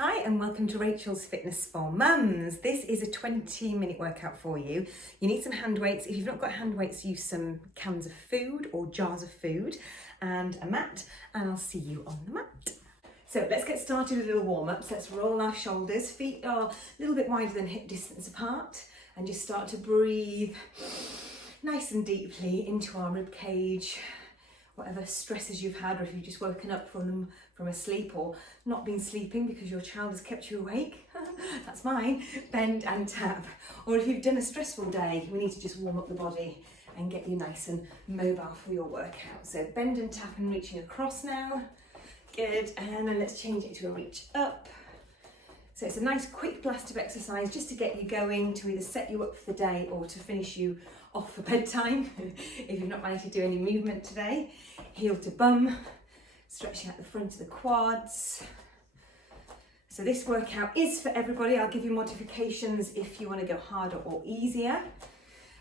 Hi and welcome to Rachel's Fitness for Mums. This is a 20-minute workout for you. You need some hand weights. If you've not got hand weights, use some cans of food or jars of food and a mat, and I'll see you on the mat. So let's get started with little warm-ups. Let's roll our shoulders. Feet are a little bit wider than hip distance apart, and just start to breathe nice and deeply into our rib cage. Whatever stresses you've had, or if you've just woken up from a sleep or not been sleeping because your child has kept you awake, that's mine, bend and tap. Or if you've done a stressful day, we need to just warm up the body and get you nice and mobile for your workout. So bend and tap and reaching across now. Good, and then let's change it to a reach up. So it's a nice quick blast of exercise just to get you going, to either set you up for the day or to finish you off for bedtime if you've not managed to do any movement today. Heel to bum, stretching out the front of the quads. So this workout is for everybody. I'll give you modifications if you want to go harder or easier.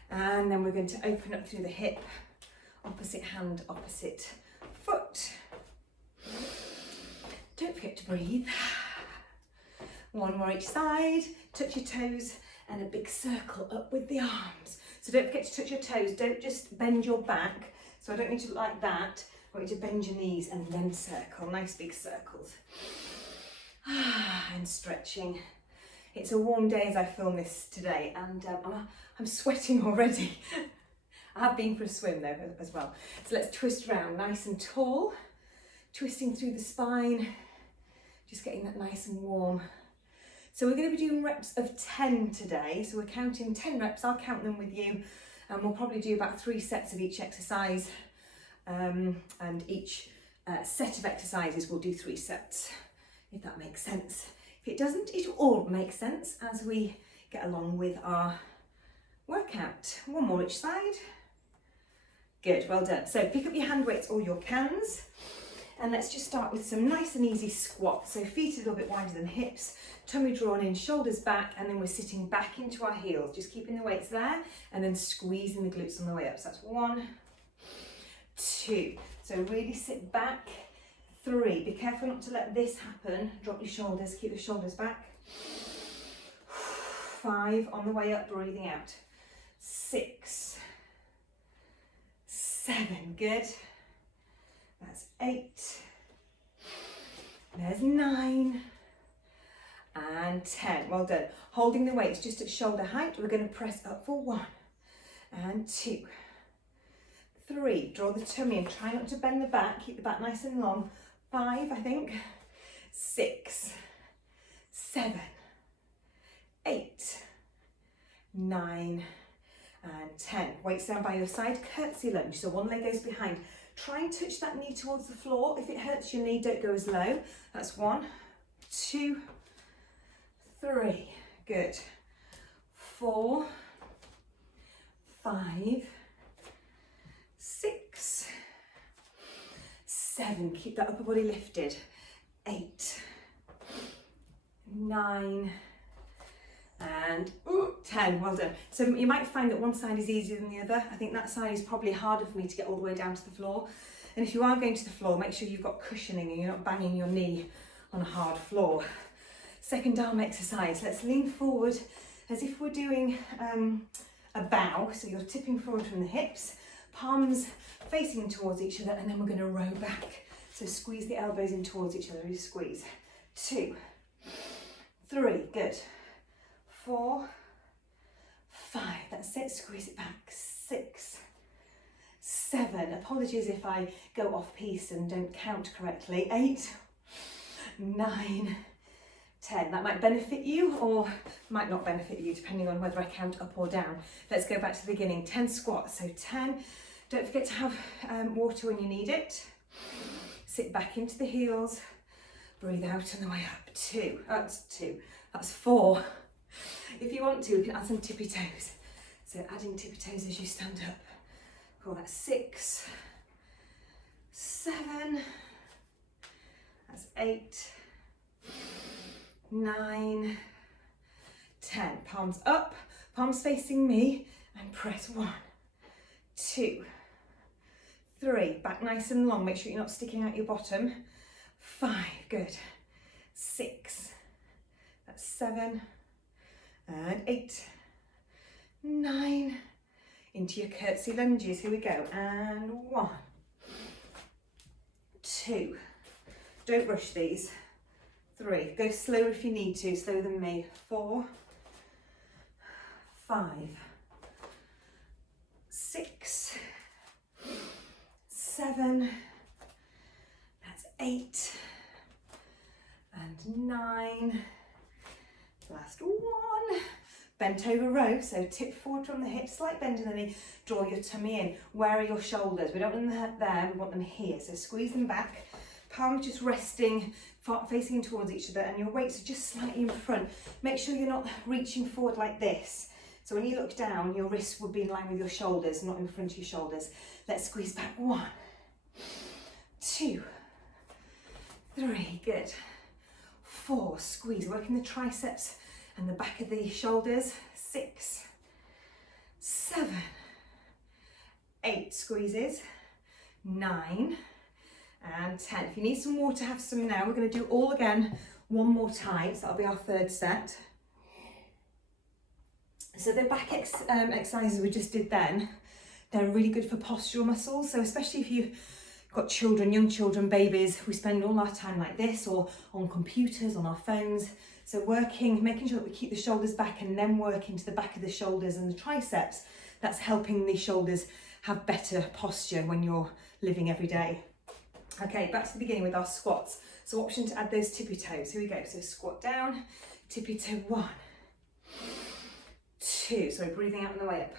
And then we're going to open up through the hip, opposite hand, opposite foot. Don't forget to breathe. One more each side, touch your toes and a big circle up with the arms. So don't forget to touch your toes, don't just bend your back. So I don't need to look like that, I want you to bend your knees and then circle, nice big circles. And stretching. It's a warm day as I film this today, and I'm sweating already. I have been for a swim though as well. So let's twist round nice and tall, twisting through the spine, just getting that nice and warm. So we're going to be doing reps of 10 today. So we're counting 10 reps, I'll count them with you, and we'll probably do about 3 sets of each exercise. And each set of exercises will do 3 sets, if that makes sense. If it doesn't, it will all make sense as we get along with our workout. One more each side. Good, well done. So pick up your hand weights or your cans. And let's just start with some nice and easy squats. So feet a little bit wider than hips, tummy drawn in, shoulders back, and then we're sitting back into our heels, just keeping the weights there and then squeezing the glutes on the way up. So that's 1, 2. So really sit back. 3. Be careful not to let this happen. Drop your shoulders, keep the shoulders back. 5. On the way up, breathing out. 6, 7. Good. That's 8, there's 9, and 10. Well done. Holding the weights just at shoulder height, we're going to press up for 1, and 2, 3. Draw the tummy and try not to bend the back, keep the back nice and long. 5, I think. 6, 7, 8, 9, and 10. Weights down by your side, curtsy lunge, so one leg goes behind. Try and touch that knee towards the floor. If it hurts your knee, don't go as low. That's 1, 2, 3. Good. 4, 5, 6, 7. Keep that upper body lifted. 8, 9, and 10. Well done. So you might find that one side is easier than the other. I think that side is probably harder for me to get all the way down to the floor. And if you are going to the floor, make sure you've got cushioning and you're not banging your knee on a hard floor. Second arm exercise. Let's lean forward as if we're doing a bow. So you're tipping forward from the hips, palms facing towards each other, and then we're going to row back. So squeeze the elbows in towards each other. Really squeeze. 2, 3. Good. 4, 5, that's it, squeeze it back. 6, 7, apologies if I go off piece and don't count correctly. 8, 9, 10. That might benefit you or might not benefit you depending on whether I count up or down. Let's go back to the beginning. 10 squats, so 10. Don't forget to have water when you need it. Sit back into the heels, breathe out on the way up. 2, that's 2, that's 4. If you want to, you can add some tippy toes. So adding tippy toes as you stand up. Call that 6, 7, that's 8, 9, 10. Palms up, palms facing me, and press 1, 2, 3. Back nice and long. Make sure you're not sticking out your bottom. 5, good. 6, That's 7 and 8, 9, into your curtsy lunges. Here we go. And 1, 2, don't rush these. 3, go slower if you need to, slower than me. 4, 5, 6, 7, that's 8, and 9, last 1. Bent over row, so tip forward from the hips, slight bend in the knee, draw your tummy in. Where are your shoulders? We don't want them there, we want them here. So squeeze them back, palms just resting, facing towards each other, and your weights are just slightly in front. Make sure you're not reaching forward like this. So when you look down, your wrists will be in line with your shoulders, not in front of your shoulders. Let's squeeze back. 1, 2, 3, good. 4, squeeze, working the triceps and the back of the shoulders. 6, 7, 8, squeezes. 9 and 10. If you need some water, have some now. We're going to do all again one more time, so that'll be our 3rd set. So the back exercises we just did then, they're really good for postural muscles. So especially if you've got children, young children, babies, we spend all our time like this or on computers, on our phones. So making sure that we keep the shoulders back and then working to the back of the shoulders and the triceps, that's helping the shoulders have better posture when you're living every day. Okay, back to the beginning with our squats. So option to add those tippy toes. Here we go. So squat down, tippy toe. 1, 2, so breathing out on the way up.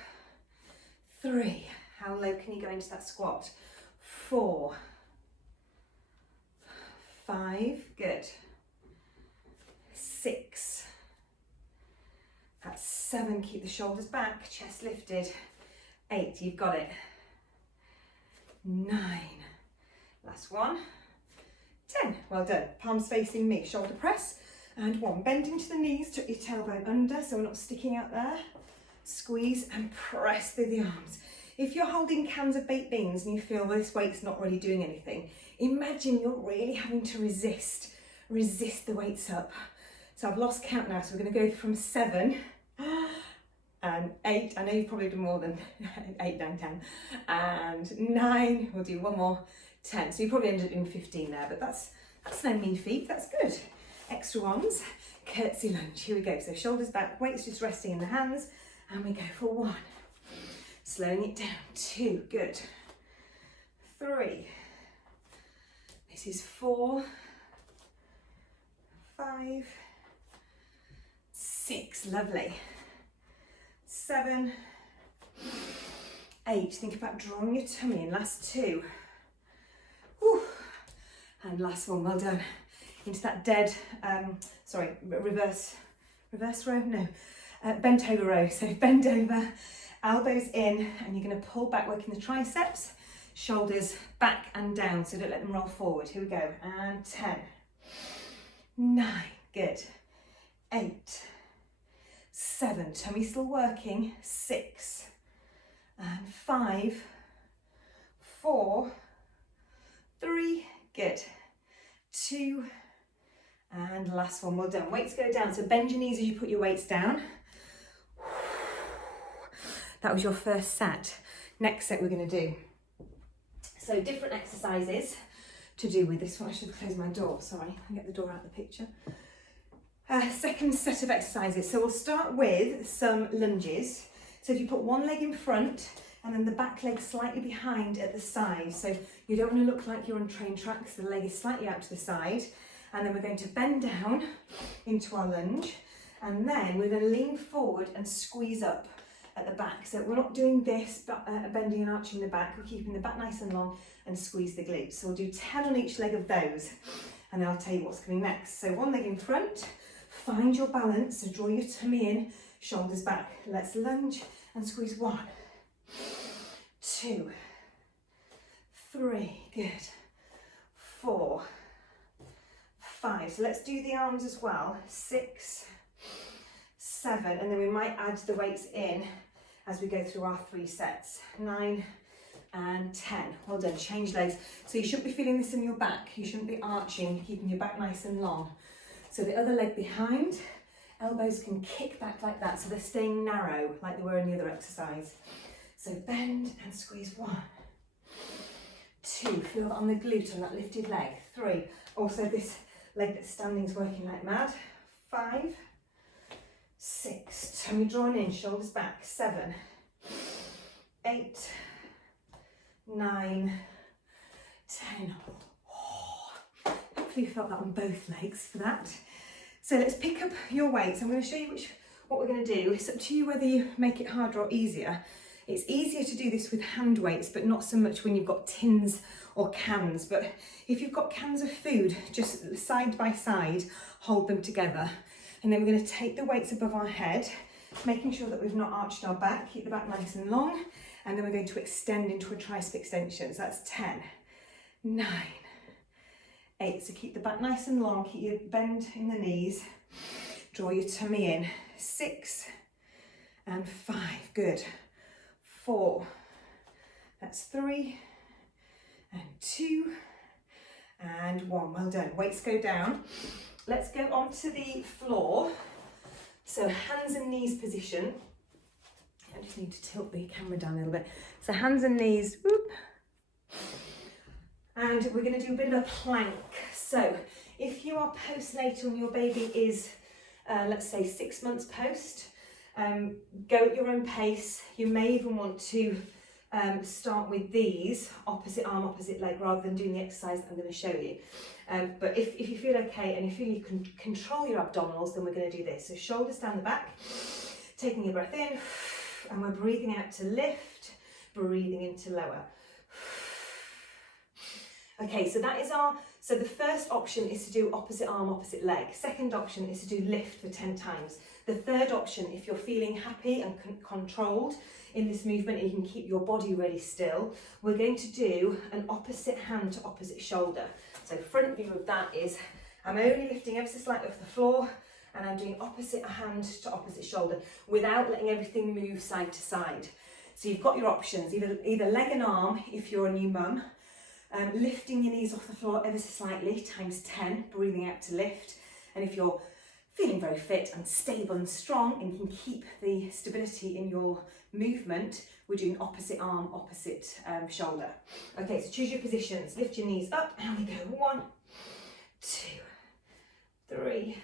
3, how low can you go into that squat? 4, 5, good. 6, that's 7, keep the shoulders back, chest lifted. 8, you've got it. 9, last 1. 10, well done. Palms facing me, shoulder press. And 1, bend into the knees, tuck your tailbone under so we're not sticking out there. Squeeze and press through the arms. If you're holding cans of baked beans and you feel this weight's not really doing anything, imagine you're really having to resist the weights up. So I've lost count now, so we're going to go from 7 and 8. I know you've probably done more than 8, 9, 10. And 9, we'll do one more, 10. So you probably ended up doing 15 there, but that's no mean feat, that's good. Extra ones, curtsy lunge. Here we go. So shoulders back, weights just resting in the hands, and we go for 1. Slowing it down. 2, good. 3. This is 4, 5, 6, lovely. 7, 8. Think about drawing your tummy in. Last 2. Whew. And last one, well done. Into that dead, reverse row, no, bent over row. So bend over, elbows in, and you're going to pull back, working the triceps, shoulders back and down, so don't let them roll forward. Here we go, and 10, 9, good, 8, 7, tummy still working, 6, and 5, 4, 3, good, 2, and last one, well done. Weights go down, so bend your knees as you put your weights down. That was your first set. Next set we're going to do. So different exercises to do with this one. I should close my door, sorry, I'll get the door out of the picture. Second set of exercises. So we'll start with some lunges. So if you put one leg in front and then the back leg slightly behind at the side. So you don't want to look like you're on train tracks, the leg is slightly out to the side. And then we're going to bend down into our lunge. And then we're going to lean forward and squeeze up at the back. So we're not doing this, but bending and arching the back. We're keeping the back nice and long and squeeze the glutes. So we'll do 10 on each leg of those. And then I'll tell you what's coming next. So one leg in front, find your balance. So draw your tummy in, shoulders back. Let's lunge and squeeze. 1, 2, 3, good. 4, 5. So let's do the arms as well. 6, 7, and then we might add the weights in as we go through our 3 sets. 9 and 10. Well done. Change legs. So you shouldn't be feeling this in your back. You shouldn't be arching, keeping your back nice and long. So the other leg behind, Elbows can kick back like that, so they're staying narrow like they were in the other exercise. So bend and squeeze. 1, 2, feel that on the glute on that lifted leg. 3, also this leg that's standing is working like mad. 5, 6, tummy drawn in, shoulders back. 7, 8, 9, 10. Hopefully you felt that on both legs for that. So let's pick up your weights. I'm going to show you what we're going to do. It's up to you whether you make it harder or easier. It's easier to do this with hand weights, but not so much when you've got tins or cans. But if you've got cans of food, just side by side, hold them together. And then we're going to take the weights above our head, making sure that we've not arched our back, keep the back nice and long. And then we're going to extend into a tricep extension. So that's 10, 9, 8. So keep the back nice and long, keep your bend in the knees, draw your tummy in. 6 and 5, good. 4, that's 3 and 2 and 1. Well done. Weights go down. Let's go onto the floor. So hands and knees position. I just need to tilt the camera down a little bit. So hands and knees, whoop. And we're going to do a bit of a plank. So if you are postnatal and your baby is, let's say 6 months post, go at your own pace. You may even want to start with these, opposite arm, opposite leg, rather than doing the exercise that I'm going to show you. But if you feel okay and you feel you can control your abdominals, then we're going to do this. So shoulders down the back, taking a breath in, and we're breathing out to lift, breathing in to lower. Okay, so that is so the first option is to do opposite arm, opposite leg. Second option is to do lift for 10 times. The third option, if you're feeling happy and controlled in this movement and you can keep your body really still, we're going to do an opposite hand to opposite shoulder. So front view of that is, I'm only lifting ever so slightly off the floor and I'm doing opposite hand to opposite shoulder without letting everything move side to side. So you've got your options, either leg and arm if you're a new mum, lifting your knees off the floor ever so slightly, times 10, breathing out to lift. And if you're feeling very fit and stable and strong and can keep the stability in your movement, we're doing opposite arm, opposite shoulder. Okay, so choose your positions. Lift your knees up and we go 1, 2, 3,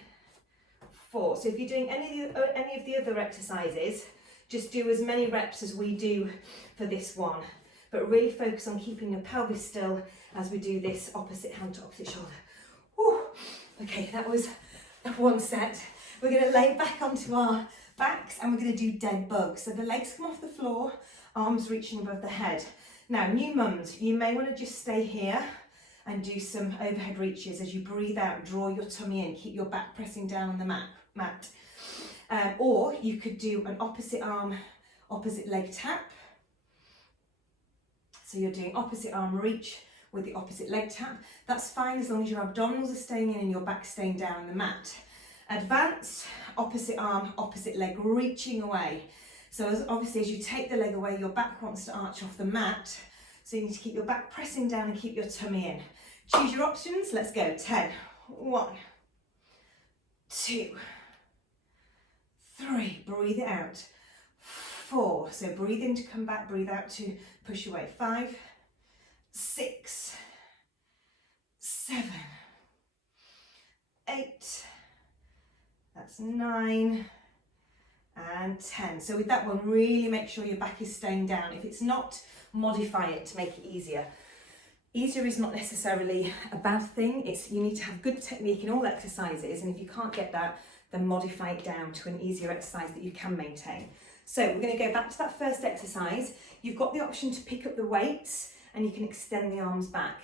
4. So if you're doing any of the other exercises, just do as many reps as we do for this one. But really focus on keeping your pelvis still as we do this opposite hand to opposite shoulder. Whew. Okay, that was one set. We're going to lay back onto our backs and we're going to do dead bugs. So the legs come off the floor, arms reaching above the head. Now, new mums, you may want to just stay here and do some overhead reaches. As you breathe out, draw your tummy in, keep your back pressing down on the mat. Or you could do an opposite arm, opposite leg tap. So you're doing opposite arm reach with the opposite leg tap. That's fine as long as your abdominals are staying in and your back staying down on the mat. Advanced, opposite arm, opposite leg, reaching away. So obviously as you take the leg away, your back wants to arch off the mat. So you need to keep your back pressing down and keep your tummy in. Choose your options, let's go. 10, 1, 2, 3, breathe it out. 4, so breathe in to come back, breathe out to push away. 5, 6, 7, 8, that's 9, and 10. So with that one, really make sure your back is staying down. If it's not, modify it to make it easier. Easier is not necessarily a bad thing. You need to have good technique in all exercises, and if you can't get that, then modify it down to an easier exercise that you can maintain. So we're going to go back to that first exercise. You've got the option to pick up the weights and you can extend the arms back.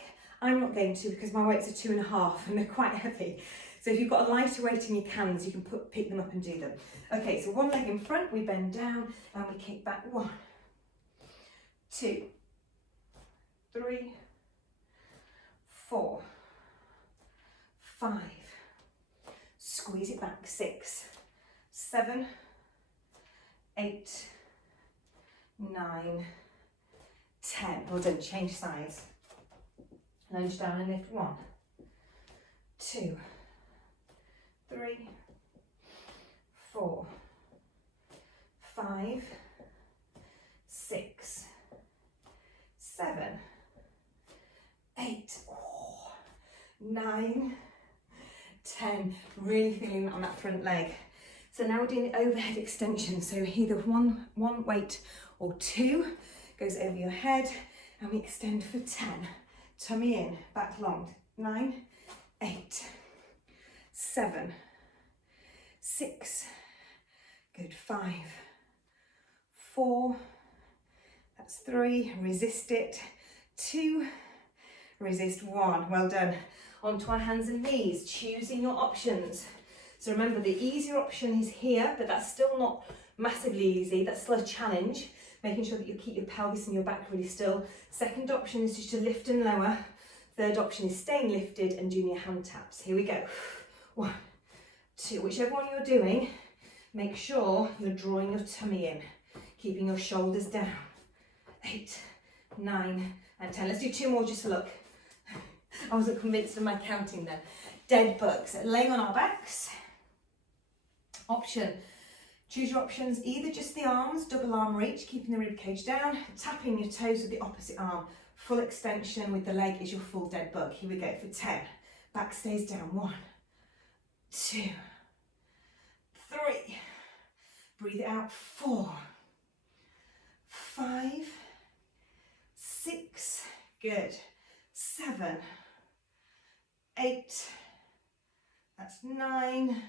I'm not going to because my weights are 2.5 and they're quite heavy. So if you've got a lighter weight in your cans, you can pick them up and do them. Okay, so one leg in front, we bend down and we kick back. 1, 2, 3, 4, 5. Squeeze it back. 6, 7, 8, 9, 10. Well done, change size. Lunge down and lift. 1, 2, 3, 4, 5, 6, 7, 8, 9, 10. Really feeling on that front leg. So now we're doing the overhead extension. So either one weight or two goes over your head, and we extend for 10. Tummy in, back long. 9, 8, 7, 6, good, 5, 4, that's 3, resist it, 2, resist 1, well done. Onto our hands and knees, choosing your options. So remember, the easier option is here, but that's still not massively easy, that's still a challenge, making sure that you keep your pelvis and your back really still. Second option is just to lift and lower. Third option is staying lifted and doing your hand taps. Here we go. 1, 2, whichever one you're doing, make sure you're drawing your tummy in, keeping your shoulders down. 8, 9, and 10. Let's do 2 more just to look. I wasn't convinced of my counting then. Dead bugs, laying on our backs. Option, choose your options, either just the arms, double arm reach, keeping the rib cage down, tapping your toes with the opposite arm. Full extension with the leg is your full dead bug. Here we go for 10. Back stays down. 1, 2, 3. Breathe it out. 4, 5, 6. Good. 7, 8. That's 9.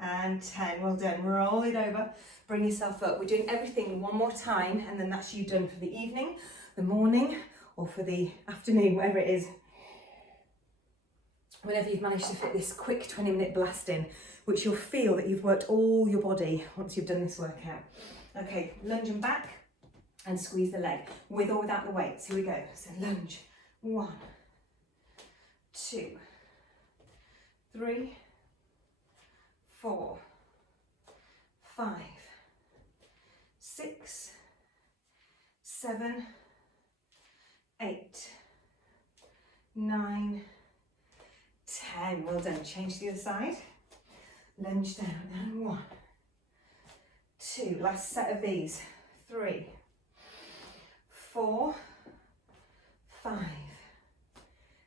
And 10. Well done. Roll it over. Bring yourself up. We're doing everything one more time, and then that's you done for the evening, the morning, or for the afternoon, whatever it is. Whenever you've managed to fit this quick 20-minute blast in, which you'll feel that you've worked all your body once you've done this workout. Okay, lunge and back, and squeeze the leg, with or without the weights. Here we go. So lunge. 1, 2, 3, 4, 5, 6, 7, 8, 9, 10. Well done. Change to the other side. Lunge down. And 1, 2. Last set of these. 3, 4, 5,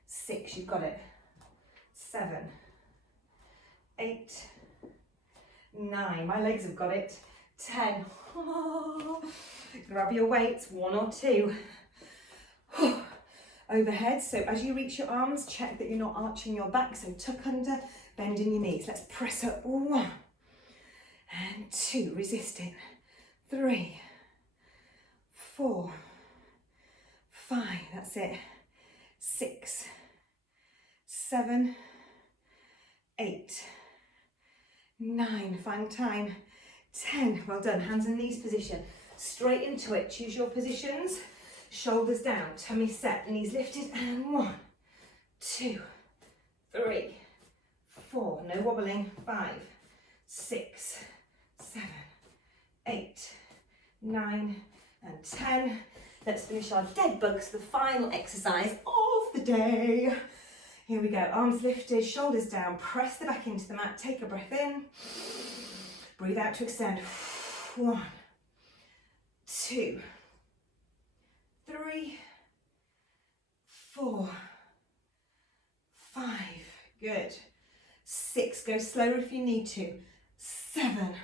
6. You've got it. 7, 8, 9. My legs have got it. 10. Grab your weights. 1 or 2. Overhead, so as you reach your arms, check that you're not arching your back, so tuck under, bend in your knees. Let's press up. 1 and 2, resisting. 3, 4, 5, that's it. 6, 7, 8, 9, final time. 10, well done. Hands and knees position. Straight into it, choose your positions. Shoulders down, tummy set, knees lifted, and 1, 2, 3, 4, no wobbling, 5, 6, 7, 8, 9, and 10. Let's finish our dead bugs, the final exercise of the day. Here we go, arms lifted, shoulders down, press the back into the mat, take a breath in, breathe out to extend. 1, 2, 3, 4, 5, good. 6, go slower if you need to. 7,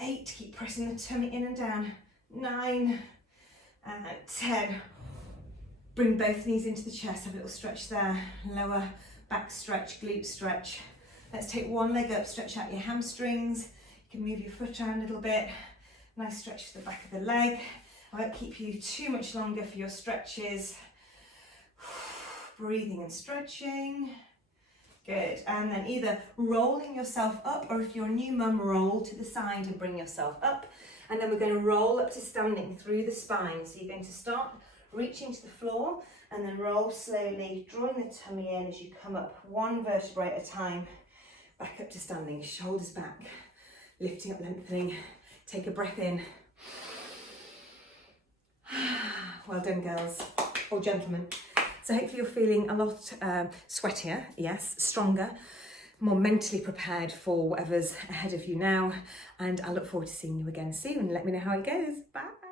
8, keep pressing the tummy in and down. 9, and 10. Bring both knees into the chest, have a little stretch there. Lower back stretch, glute stretch. Let's take one leg up, stretch out your hamstrings. You can move your foot around a little bit. Nice stretch to the back of the leg. I won't keep you too much longer for your stretches. Breathing and stretching. Good. And then either rolling yourself up, or if you're a new mum, roll to the side and bring yourself up. And then we're going to roll up to standing through the spine. So you're going to start reaching to the floor and then roll slowly, drawing the tummy in as you come up, one vertebrae at a time, back up to standing, shoulders back, lifting up, lengthening. Take a breath in. Well done, girls, or gentlemen. So hopefully you're feeling a lot sweatier, yes, stronger, more mentally prepared for whatever's ahead of you now. And I look forward to seeing you again soon. Let me know how it goes. Bye.